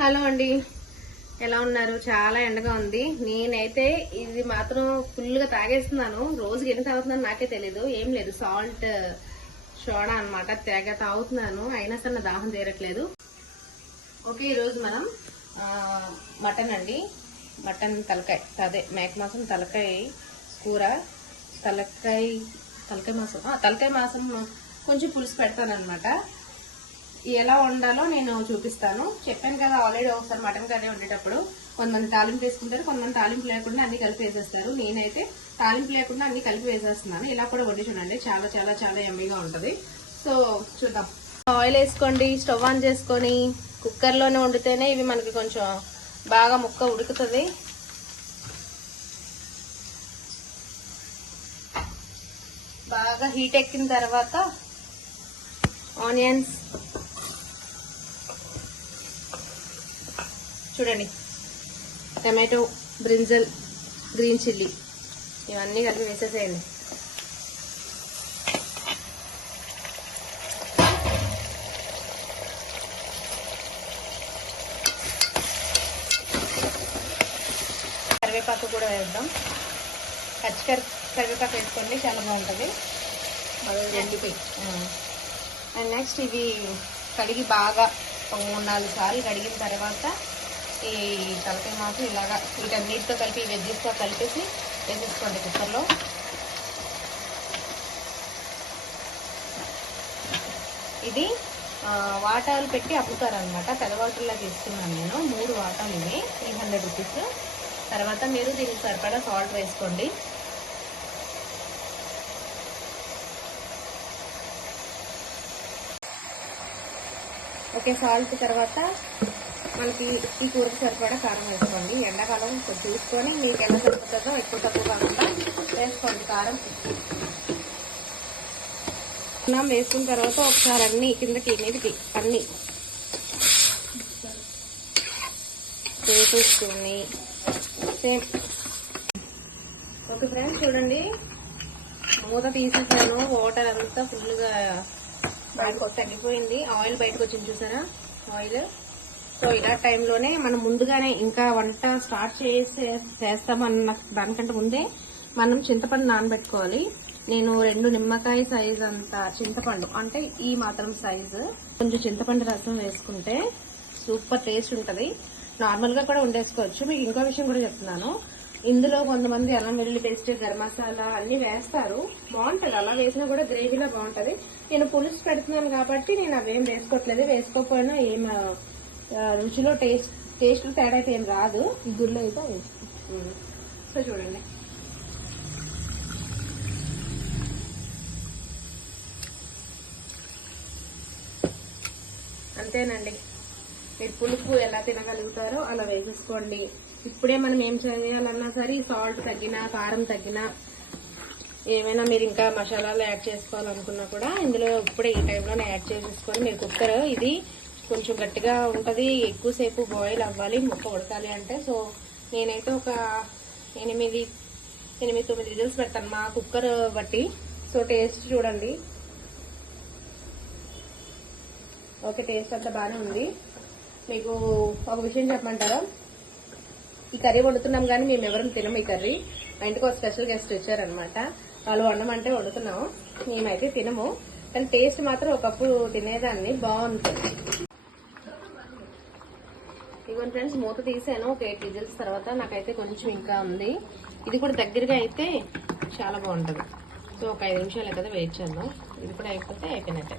Hello అండి, ఎలా ఉన్నారు? చాలా ఎండగా ఉంది. నేనైతే ఇది మాత్రం ఫుల్ గా తాగేస్తున్నాను. రోజుకి ఎన్ని తాగుతున్నాను నాకే తెలీదు. ఏం లేదు, సాల్ట్ సోడా అనమాట. తెగ తాగుతున్నాను, అయినా సరే నా దాహం తీరట్లేదు. ఓకే, ఈరోజు మనం మటన్ అండి, మటన్ తలకాయ, అదే మేక మాసం తలకాయ కూర. తలకాయ మాసం కొంచెం పులుసు పెడతాను అనమాట. ఎలా వండాలో నేను చూపిస్తాను. చెప్పాను కదా ఆల్రెడీ ఒకసారి మటన్ కర్రీ వండేటప్పుడు, కొంతమంది తాలింపు వేసుకుంటారు, కొంతమంది తాలింపు లేకుండా అన్ని కలిపి వేసేస్తారు. నేనైతే తాలింపు లేకుండా అన్ని కలిపి వేసేస్తున్నాను. ఇలా కూడా వండి చూడండి, చాలా చాలా చాలా ఎమ్మీగా ఉంటుంది. సో చూద్దాం. ఆయిల్ వేసుకోండి, స్టవ్ ఆన్ చేసుకొని కుక్కర్లోనే వండితేనే ఇవి మనకి కొంచెం బాగా ముక్క ఉడుకుతుంది. బాగా హీట్ ఎక్కిన తర్వాత ఆనియన్స్ చూడండి, టమాటో, బ్రింజల్, గ్రీన్ చిల్లీ ఇవన్నీ కలిపి వేసేసేయండి. కరివేపాకు కూడా వేద్దాం. కరివేపాకు వేసుకోండి, చాలా బాగుంటుంది. అండ్ నెక్స్ట్ ఇవి కడిగి బాగా 3-4 సార్లు కడిగిన తర్వాత ఈ తలకాయ మాత్రం ఇలాగా వీటన్నిటితో కలిపి వెజ్జెస్తో కలిపేసి వేసేసుకోండి కుక్కర్లో. ఇది వాటాలు పెట్టి అమ్ముతారనమాట. పెద్ద వాటర్లా తీసుకున్నాను నేను. 3 వాటాలు ఇవి 300 రూపీస్. తర్వాత మీరు దీనికి సరిపడా సాల్ట్ వేసుకోండి. ఓకే, సాల్ట్ తర్వాత మనకి ఈ కూరకు సరిపడా కారం వేసుకోండి. ఎండాకాలం చూసుకొని మీకు ఎలా సరిపోతుందో ఎక్కువ తక్కువ కాకుండా వేసుకోండి కారం. వేసుకున్న తర్వాత ఒకసారి అన్ని కిందకి మీదకి అన్ని వేసేసుకొని సేమ్. ఓకే ఫ్రెండ్స్, చూడండి మూత తీసేసాను. వాటర్ అంతా ఫుల్గా బయటకు తగ్గిపోయింది, ఆయిల్ బయటకు వచ్చింది చూసారా ఆయిల్. సో ఇలా టైంలోనే మనం ముందుగానే ఇంకా వంట స్టార్ట్ చేస్తామన్న దానికంటే ముందే మనం చింతపండు నానబెట్టుకోవాలి. నేను 2 నిమ్మకాయ సైజ్ అంత చింతపండు, అంటే ఈ మాత్రం సైజు కొంచెం చింతపండు రసం వేసుకుంటే సూపర్ టేస్ట్ ఉంటుంది. నార్మల్గా కూడా వండేసుకోవచ్చు. మీకు ఇంకో విషయం కూడా చెప్తున్నాను, ఇందులో కొంతమంది అల్లం వెల్లుల్లి పేస్ట్, గరం మసాలా అన్ని వేస్తారు, బాగుంటది. అలా వేసినా కూడా గ్రేవీలా బాగుంటది. నేను పులుసు పెడుతున్నాను కాబట్టి నేను అవేం వేసుకోవట్లేదు. వేసుకోకపోయినా ఏం రుచిలో టేస్ట్ తేడా అయితే ఏం రాదు. గుడ్లో అయితే సో చూడండి, అంతేనండి. మీరు పులుపు ఎలా తినగలుగుతారో అలా వేసేసుకోండి. ఇప్పుడే మనం ఏం చేయాలన్నా సరే సాల్ట్ తగ్గినా, కారం తగ్గినా, ఏమైనా మీరు ఇంకా మసాలాలు యాడ్ చేసుకోవాలనుకున్నా కూడా ఇందులో ఇప్పుడే ఈ టైంలోనే యాడ్ చేసేసుకొని మీరు కుక్కర్ ఇది కొంచెం గట్టిగా ఉంటుంది, ఎక్కువసేపు బాయిల్ అవ్వాలి, ముక్క ఉడకాలి అంటే. సో నేనైతే ఒక 8-9 విజిల్స్ పెడతాను మా కుక్కర్ బట్టి. సో టేస్ట్ చూడండి. ఓకే, టేస్ట్ అంతా బాగానే ఉంది. మీకు ఒక విషయం చెప్పమంటారా, ఈ కర్రీ వండుతున్నాం కానీ మేము ఎవరం తినము ఈ కర్రీ. మా ఇంటికి ఒక స్పెషల్ గెస్ట్ వచ్చారనమాట, వాళ్ళు వండమంటే వండుతున్నాము. మేమైతే తినము, కానీ టేస్ట్ మాత్రం ఒకప్పుడు తినేదాన్ని, బాగుంటుంది. ఇదిగోండి ఫ్రెండ్స్, మూత తీసాను ఒక 8 విజిల్స్ తర్వాత. నాకైతే కొంచెం ఇంకా ఉంది. ఇది కూడా దగ్గరగా అయితే చాలా బాగుంటుంది. సో ఒక 5 నిమిషాలు కదా వెయిట్ చేద్దాం. ఇది కూడా అయిపోతే అయిపోయినట్టే.